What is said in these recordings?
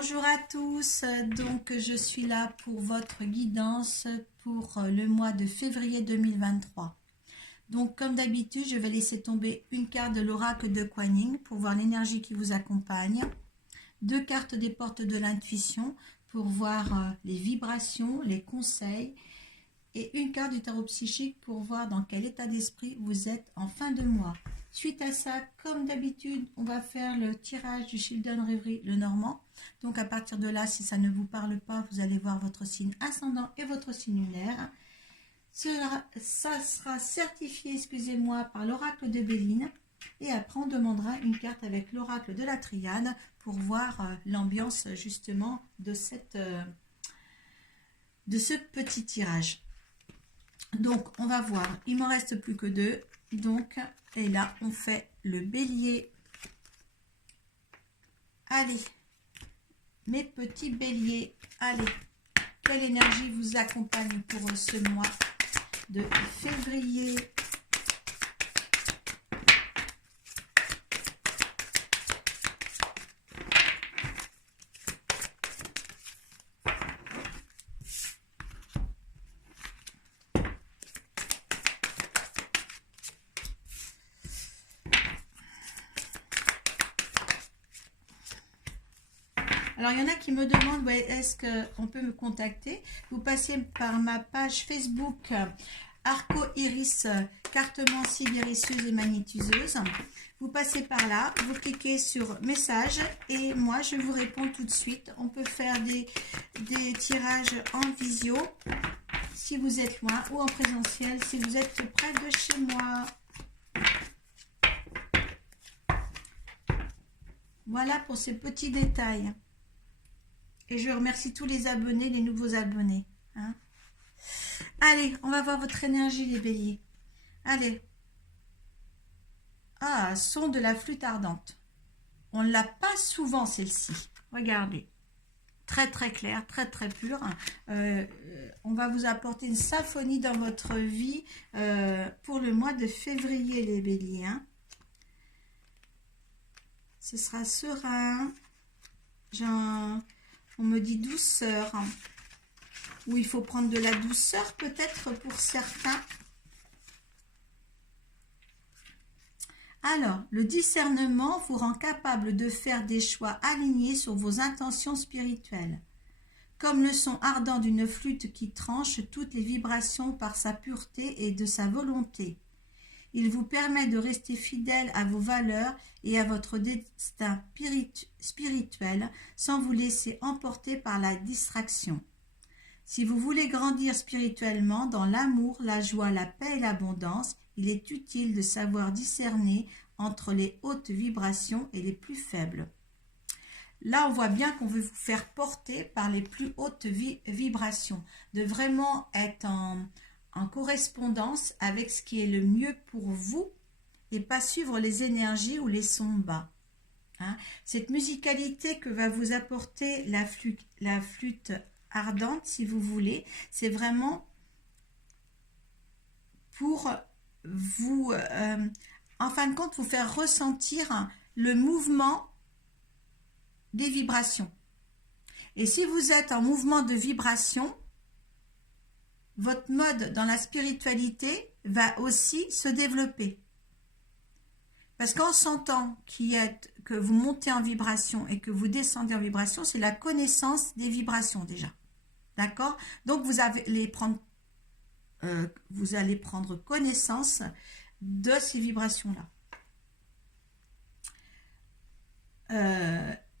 Bonjour à tous, donc je suis là pour votre guidance pour le mois de février 2023. Donc comme d'habitude, je vais laisser tomber une carte de l'oracle de Kuan Yin pour voir l'énergie qui vous accompagne, deux cartes des portes de l'intuition pour voir les vibrations, les conseils, et une carte du tarot psychique pour voir dans quel état d'esprit vous êtes en fin de mois. Suite à ça, comme d'habitude, on va faire le tirage du Children Reverie, le Normand. Donc à partir de là, si ça ne vous parle pas, vous allez voir votre signe ascendant et votre signe lunaire. Ça sera certifié, excusez-moi, par l'oracle de Béline. Et après, on demandera une carte avec l'oracle de la Triade pour voir l'ambiance justement de ce petit tirage. Donc, on va voir. Il m'en reste plus que deux. Donc, et là, on fait le bélier. Allez, mes petits béliers, allez. Quelle énergie vous accompagne pour ce mois de février ? Alors, il y en a qui me demandent, ouais, est-ce qu'on peut me contacter? Vous passez par ma page Facebook Arco Iris, cartomancie guérisseuse et magnétiseuse. Vous passez par là, vous cliquez sur message et moi, je vous réponds tout de suite. On peut faire des tirages en visio si vous êtes loin ou en présentiel si vous êtes près de chez moi. Voilà pour ces petits détails. Et je remercie tous les abonnés, les nouveaux abonnés. Hein. Allez, on va voir votre énergie, les béliers. Allez. Ah, son de la flûte ardente. On ne l'a pas souvent, celle-ci. Regardez. Très, très clair, très, très pur. On va vous apporter une symphonie dans votre vie pour le mois de février, les béliers. Hein. Ce sera serein. On me dit douceur, ou il faut prendre de la douceur peut-être pour certains. Alors, le discernement vous rend capable de faire des choix alignés sur vos intentions spirituelles. Comme le son ardent d'une flûte qui tranche toutes les vibrations par sa pureté et de sa volonté. Il vous permet de rester fidèle à vos valeurs et à votre destin spirituel sans vous laisser emporter par la distraction. Si vous voulez grandir spirituellement dans l'amour, la joie, la paix et l'abondance, il est utile de savoir discerner entre les hautes vibrations et les plus faibles. Là, on voit bien qu'on veut vous faire porter par les plus hautes vibrations, de vraiment être en correspondance avec ce qui est le mieux pour vous et pas suivre les énergies ou les sons bas. Hein. Cette musicalité que va vous apporter la flûte ardente, si vous voulez, c'est vraiment pour vous, en fin de compte, vous faire ressentir le mouvement des vibrations. Et si vous êtes en mouvement de vibration, votre mode dans la spiritualité va aussi se développer. Parce qu'en sentant que vous montez en vibration et que vous descendez en vibration, c'est la connaissance des vibrations déjà. D'accord? Donc vous allez prendre connaissance de ces vibrations-là.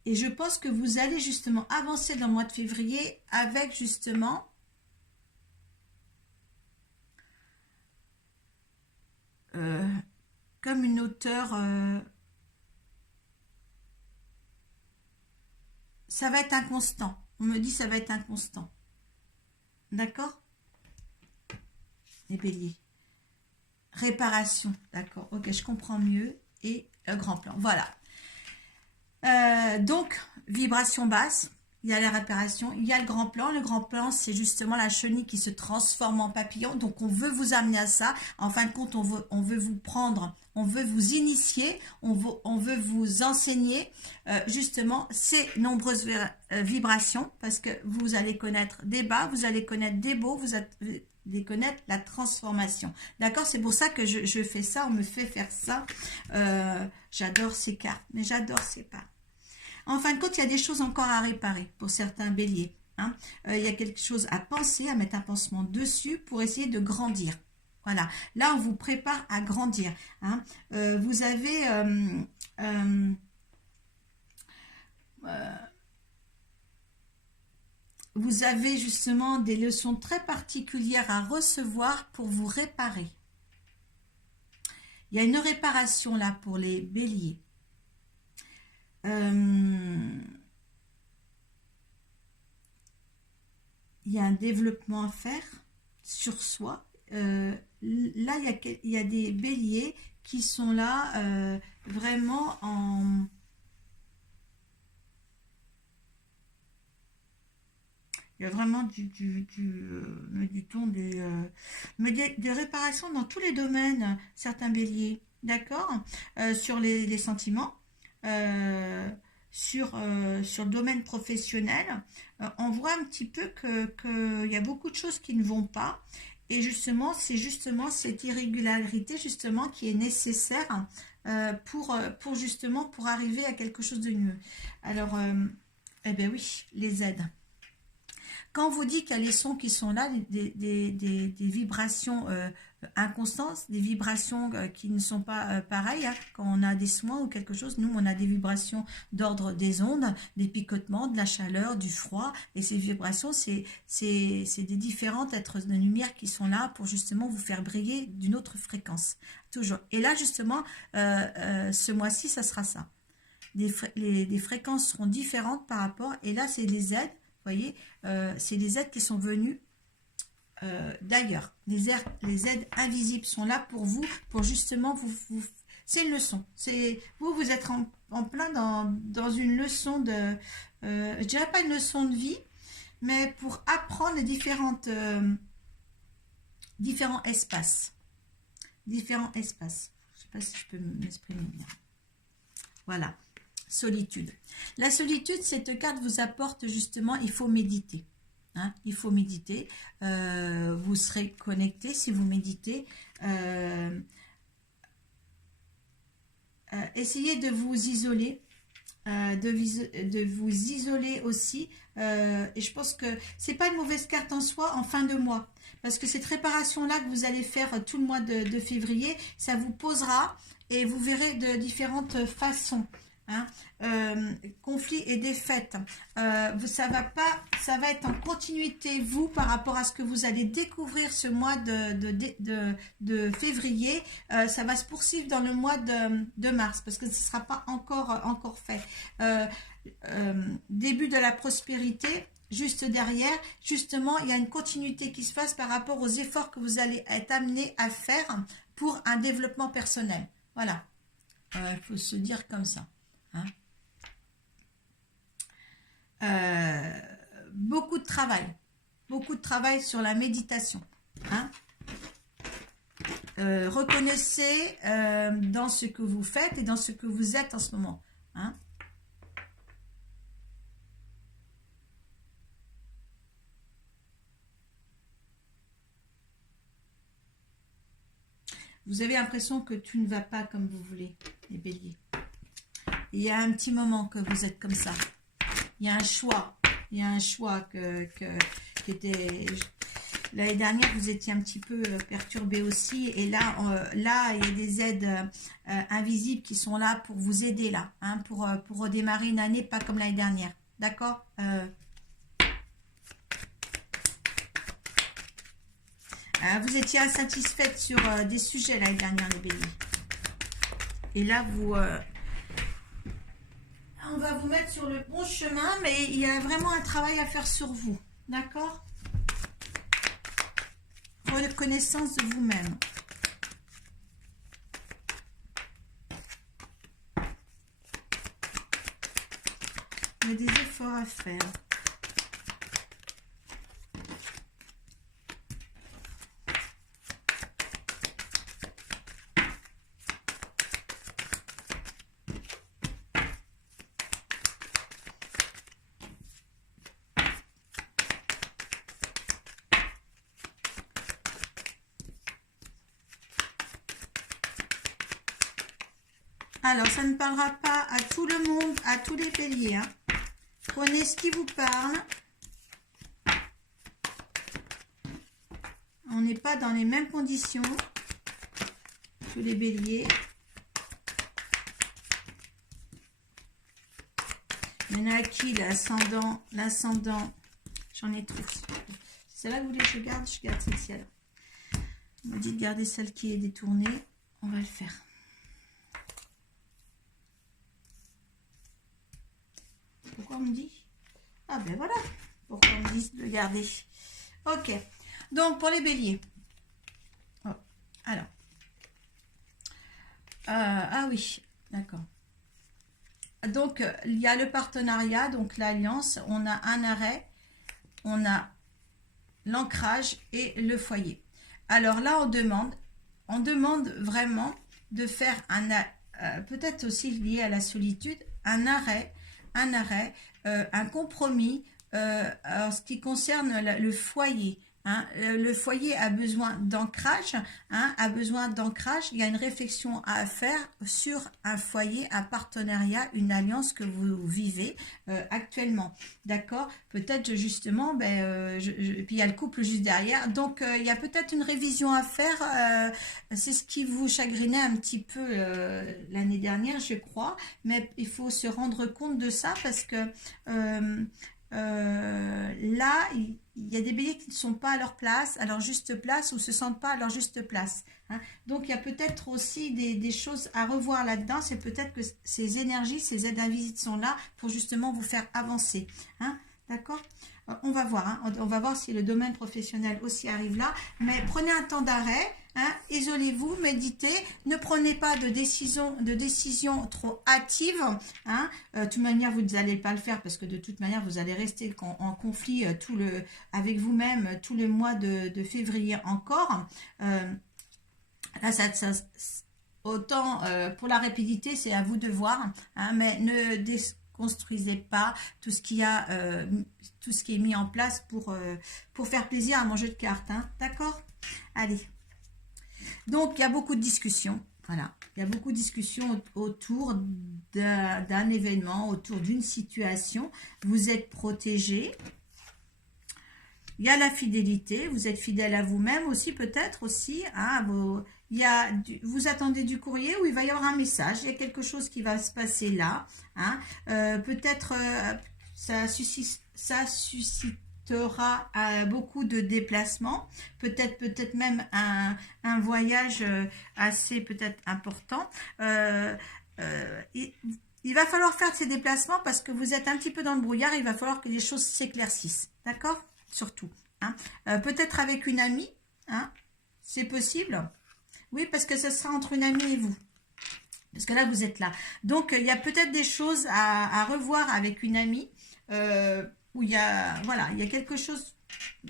Et je pense que vous allez justement avancer dans le mois de février avec justement comme une hauteur, ça va être inconstant. On me dit ça va être inconstant. D'accord? Les béliers. Réparation. D'accord. Ok, je comprends mieux. Et grand plan. Voilà. Donc, vibration basse. il y a la réparation, il y a le grand plan. Le grand plan, c'est justement la chenille qui se transforme en papillon. Donc, on veut vous amener à ça. En fin de compte, on veut vous prendre, on veut vous initier, on veut vous enseigner justement ces nombreuses vibrations, parce que vous allez connaître des bas, vous allez connaître des beaux, vous allez connaître la transformation. D'accord? C'est pour ça que je fais ça, on me fait faire ça. J'adore ces cartes, mais j'adore ces pas. En fin de compte, il y a des choses encore à réparer pour certains béliers. Hein. Il y a quelque chose à penser, à mettre un pansement dessus pour essayer de grandir. Voilà. Là, on vous prépare à grandir. Hein. Vous avez justement des leçons très particulières à recevoir pour vous réparer. Il y a une réparation là pour les béliers. Il y a un développement à faire sur soi. Là, il y a des béliers qui sont là vraiment en... Il y a vraiment du ton des réparations dans tous les domaines, certains béliers, d'accord, sur les sentiments. Sur le domaine professionnel, on voit un petit peu qu'il y a beaucoup de choses qui ne vont pas, et justement c'est justement cette irrégularité justement qui est nécessaire pour arriver à quelque chose de mieux. Alors eh bien oui, les aides. Quand on vous dit qu'il y a les sons qui sont là, des vibrations inconstantes, des vibrations qui ne sont pas pareilles, hein, quand on a des soins ou quelque chose, nous on a des vibrations d'ordre des ondes, des picotements, de la chaleur, du froid, et ces vibrations, c'est des différents êtres de lumière qui sont là pour justement vous faire briller d'une autre fréquence, toujours. Et là justement, ce mois-ci, ça sera ça. Les fréquences seront différentes par rapport, et là c'est les aides. Vous voyez, c'est les aides qui sont venues d'ailleurs. Les aides invisibles sont là pour vous, pour justement vous c'est une leçon. Vous êtes en plein dans une leçon de, je dirais pas une leçon de vie, mais pour apprendre les différents espaces. Différents espaces. Je ne sais pas si je peux m'exprimer bien. Voilà. Solitude. La solitude, cette carte vous apporte justement, il faut méditer. Hein, il faut méditer. Vous serez connecté si vous méditez. Essayez de vous isoler. De vous isoler aussi. Et je pense que c'est pas une mauvaise carte en soi en fin de mois. Parce que cette réparation-là que vous allez faire tout le mois de février, ça vous posera et vous verrez de différentes façons. Hein, conflit et défaite, ça va être en continuité vous par rapport à ce que vous allez découvrir ce mois de février. Ça va se poursuivre dans le mois de mars parce que ce ne sera pas encore fait. Début de la prospérité. Juste derrière, justement, il y a une continuité qui se passe par rapport aux efforts que vous allez être amené à faire pour un développement personnel. Voilà, faut se dire comme ça. Hein. Beaucoup de travail sur la méditation. Hein. Reconnaissez dans ce que vous faites et dans ce que vous êtes en ce moment. Hein. Vous avez l'impression que tout ne va pas comme vous voulez, les béliers. Il y a un petit moment que vous êtes comme ça. Il y a un choix. Il y a un choix qui était... L'année dernière, vous étiez un petit peu perturbé aussi. Et là, il y a des aides invisibles qui sont là pour vous aider là. Hein, pour redémarrer une année pas comme l'année dernière. D'accord vous étiez insatisfaite sur des sujets l'année dernière, les béliers. Et là, on va vous mettre sur le bon chemin, mais il y a vraiment un travail à faire sur vous. D'accord? Reconnaissance de vous-même. Il y a des efforts à faire. Alors, ça ne parlera pas à tout le monde, à tous les béliers. Hein. Prenez ce qui vous parle. On n'est pas dans les mêmes conditions que les béliers. Il y en a qui l'ascendant, j'en ai trop. C'est celle-là que vous voulez que je garde celle-ci alors. On m'a dit de garder celle qui est détournée. On va le faire. Pourquoi on me dit? Ah ben voilà. Pourquoi on me dit de garder. Ok. Donc pour les béliers. Oh. Alors. Ah oui. D'accord. Donc, il y a le partenariat, donc l'alliance, on a un arrêt, on a l'ancrage et le foyer. Alors là, on demande vraiment de faire peut-être aussi lié à la solitude, un arrêt, un compromis en ce qui concerne le foyer. Hein, le foyer a besoin d'ancrage, il y a une réflexion à faire sur un foyer, un partenariat, une alliance que vous vivez actuellement, d'accord? Peut-être justement, puis il y a le couple juste derrière, donc il y a peut-être une révision à faire, c'est ce qui vous chagrinait un petit peu l'année dernière, je crois, mais il faut se rendre compte de ça parce que là, il y a des béliers qui ne sont pas à leur place, à leur juste place, ou ne se sentent pas à leur juste place. Hein. Donc, il y a peut-être aussi des choses à revoir là-dedans. C'est peut-être que ces énergies, ces aides invisibles sont là pour justement vous faire avancer. Hein. D'accord ? On va voir. Hein. On va voir si le domaine professionnel aussi arrive là. Mais prenez un temps d'arrêt. Hein, isolez-vous, méditez, ne prenez pas de décision trop hâtive. Hein. De toute manière, vous n'allez pas le faire parce que de toute manière, vous allez rester en conflit avec vous-même tout le mois de février encore. Là, autant pour la rapidité, c'est à vous de voir, hein, mais ne déconstruisez pas tout ce qui est mis en place pour faire plaisir à mon jeu de cartes. Hein, d'accord ? Allez. Donc, il y a beaucoup de discussions. Voilà. Il y a beaucoup de discussions autour d'un événement, autour d'une situation. Vous êtes protégé. Il y a la fidélité. Vous êtes fidèle à vous-même aussi, peut-être aussi. Hein, vous attendez du courrier où il va y avoir un message. Il y a quelque chose qui va se passer là. Hein, peut-être ça suscitera beaucoup de déplacements, peut-être même un voyage assez peut-être important. Il va falloir faire ces déplacements parce que vous êtes un petit peu dans le brouillard, il va falloir que les choses s'éclaircissent, d'accord? Surtout. Hein. Peut-être avec une amie, hein, c'est possible. Oui, parce que ce sera entre une amie et vous. Parce que là, vous êtes là. Donc, il y a peut-être des choses à revoir avec une amie. Où il y a quelque chose,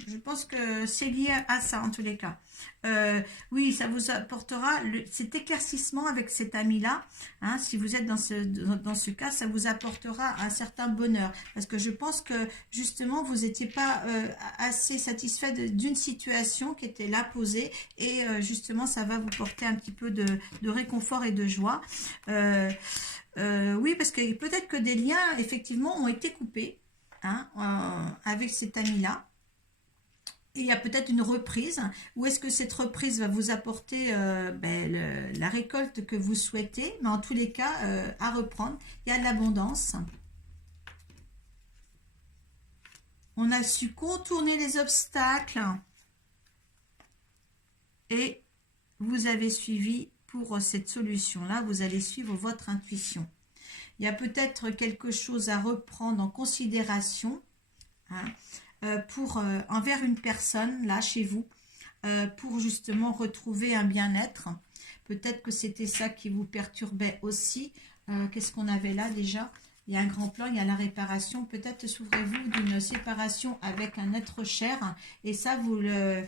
je pense que c'est lié à ça en tous les cas. Oui, ça vous apportera cet éclaircissement avec cet ami-là. Hein, si vous êtes dans ce cas, ça vous apportera un certain bonheur. Parce que je pense que justement, vous n'étiez pas assez satisfait d'une situation qui était là posée. Et justement, ça va vous porter un petit peu de réconfort et de joie. Oui, parce que peut-être que des liens, effectivement, ont été coupés. Hein, avec cet ami-là. Et il y a peut-être une reprise. Ou est-ce que cette reprise va vous apporter la récolte que vous souhaitez? Mais en tous les cas, à reprendre. Il y a de l'abondance. On a su contourner les obstacles. Et vous avez suivi pour cette solution-là. Vous allez suivre votre intuition. Il y a peut-être quelque chose à reprendre en considération hein, envers une personne là chez vous pour justement retrouver un bien-être. Peut-être que c'était ça qui vous perturbait aussi. Qu'est-ce qu'on avait là déjà? Il y a un grand plan, il y a la réparation. Peut-être souffrez-vous d'une séparation avec un être cher et ça vous le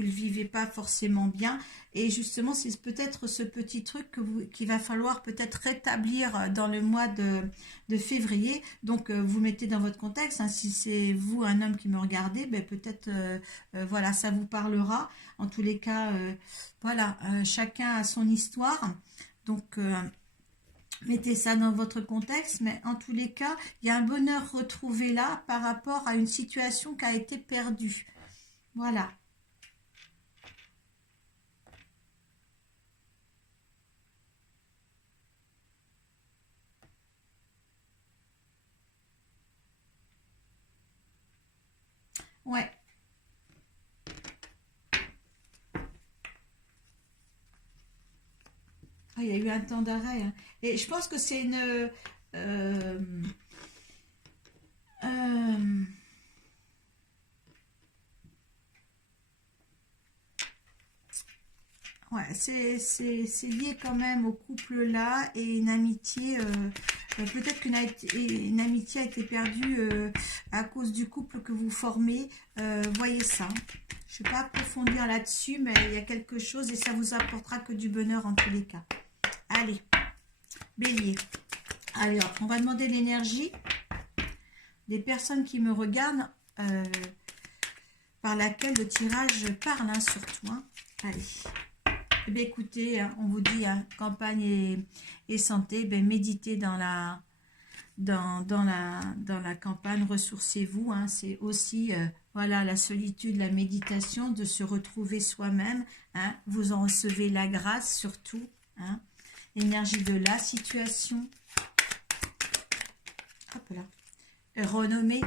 vivez pas forcément bien et justement c'est peut-être ce petit truc qu'il va falloir peut-être rétablir dans le mois de février. Donc vous mettez dans votre contexte, hein, si c'est vous un homme qui me regardez, peut-être voilà, ça vous parlera. En tous les cas, voilà, chacun a son histoire. Donc Mettez ça dans votre contexte, mais en tous les cas, il y a un bonheur retrouvé là par rapport à une situation qui a été perdue. Voilà. Ouais. Ah, il y a eu un temps d'arrêt, hein. Et je pense que c'est une... euh, euh, ouais, c'est lié quand même au couple là et une amitié. Peut-être une amitié a été perdue à cause du couple que vous formez. Voyez ça. Je ne vais pas approfondir là-dessus, mais il y a quelque chose et ça vous apportera que du bonheur en tous les cas. Allez, Bélier. Alors, on va demander l'énergie des personnes qui me regardent, par laquelle le tirage parle, hein, surtout. Hein. Allez. Eh bien, écoutez, hein, on vous dit, hein, campagne et santé, ben, méditez dans la campagne, ressourcez-vous. Hein, c'est aussi voilà, la solitude, la méditation, de se retrouver soi-même. Hein, vous en recevez la grâce surtout. Hein, énergie de la situation. Hop là. Renommée.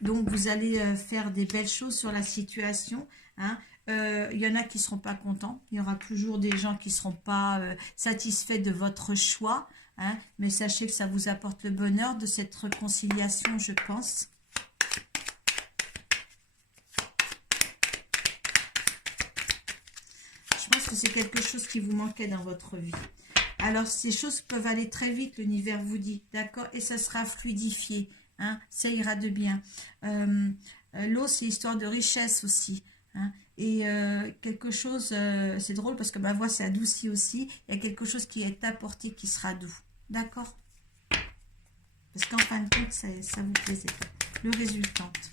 Donc, vous allez faire des belles choses sur la situation. Hein. Il y en a qui ne seront pas contents. Il y aura toujours des gens qui ne seront pas satisfaits de votre choix. Hein. Mais sachez que ça vous apporte le bonheur de cette réconciliation, je pense. Je pense que c'est quelque chose qui vous manquait dans votre vie. Alors, ces choses peuvent aller très vite, l'univers vous dit. D'accord. Et ça sera fluidifié. Hein, ça ira de bien. L'eau, c'est histoire de richesse aussi. Hein, et quelque chose, c'est drôle parce que ma voix s'est adoucie aussi. Il y a quelque chose qui est apporté qui sera doux. D'accord. Parce qu'en fin de compte, ça vous plaisait. Le résultante.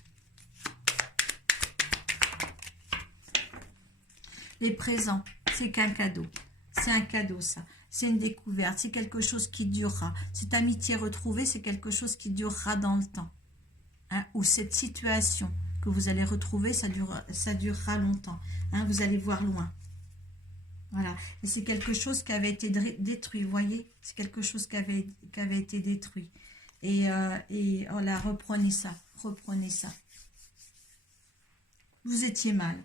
Les présents, c'est qu'un cadeau. C'est un cadeau, ça. C'est une découverte, c'est quelque chose qui durera. Cette amitié retrouvée, c'est quelque chose qui durera dans le temps. Hein, ou cette situation que vous allez retrouver, ça durera longtemps. Hein, vous allez voir loin. Voilà. Et c'est quelque chose qui avait été détruit, vous voyez. C'est quelque chose qui avait été détruit. Et oh là, reprenez ça. Reprenez ça. Vous étiez mal.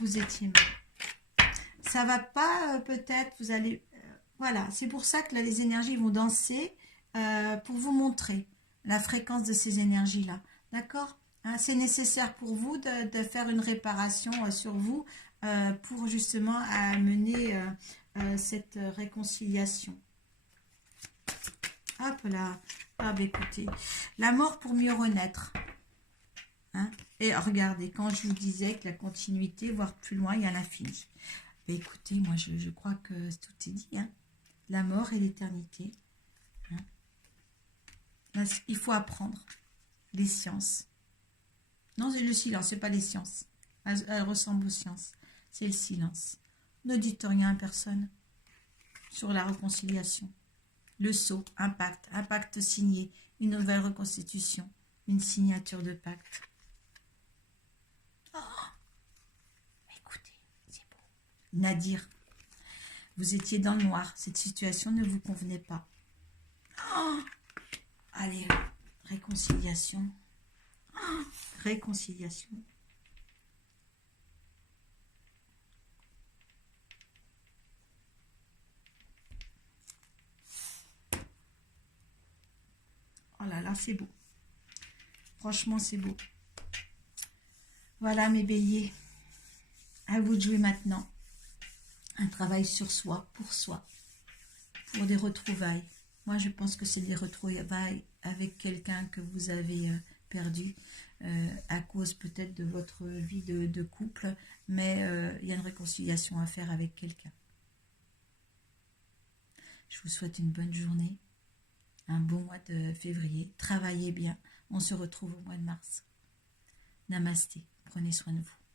Vous étiez mal. Ça va pas, peut-être, vous allez... voilà, c'est pour ça que là, les énergies vont danser pour vous montrer la fréquence de ces énergies-là. D'accord, hein, c'est nécessaire pour vous de faire une réparation sur vous pour justement amener cette réconciliation. Hop là. Ah bah écoutez, la mort pour mieux renaître. Hein, et regardez, quand je vous disais que la continuité, voire plus loin, il y a l'infini. Bah écoutez, moi je crois que tout est dit. Hein. La mort et l'éternité. Hein. Là, il faut apprendre les sciences. Non, c'est le silence, c'est pas les sciences. Elles ressemblent aux sciences. C'est le silence. Ne dites rien à personne sur la réconciliation. Le sceau, un pacte signé, une nouvelle reconstitution, une signature de pacte. Oh, écoutez, c'est beau. Nadir, vous étiez dans le noir. Cette situation ne vous convenait pas. Oh, allez, réconciliation. Oh, réconciliation. Oh là là, c'est beau. Franchement, c'est beau. Voilà mes béliers. À vous de jouer maintenant. Un travail sur soi, pour des retrouvailles. Moi, je pense que c'est des retrouvailles avec quelqu'un que vous avez perdu à cause peut-être de votre vie de couple, mais il y a une réconciliation à faire avec quelqu'un. Je vous souhaite une bonne journée, un bon mois de février. Travaillez bien. On se retrouve au mois de mars. Namasté. Prenez soin de vous.